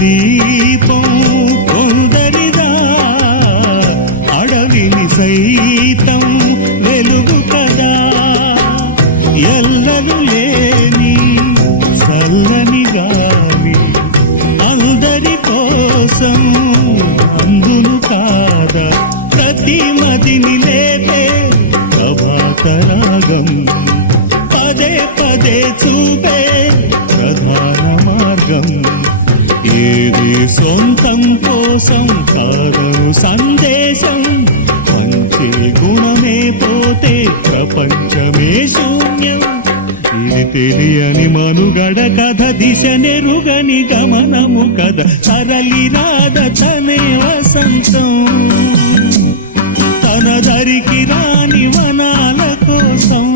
దీపం కొందరిదా, అడవిని సైతం వెలుగు కదా. ఎల్లరు లేని చల్లని గాలి అందరి కోసం అందును కాదా. ప్రతి మదిని లేపే ప్రభాత రాగం పదే పదే చూపే ప్రధాన మార్గం. ఏది సొంతం కోసం కాదను సందేశం, మంచి గుణమే పోతే ప్రపంచమే శూన్యం. ఇది తెలియని మనుగడ కథ, దిశ నెరుగని గమనము కథ, సరళి రాధ తనే వసంతం. తన దరికి రాని వనాల కోసం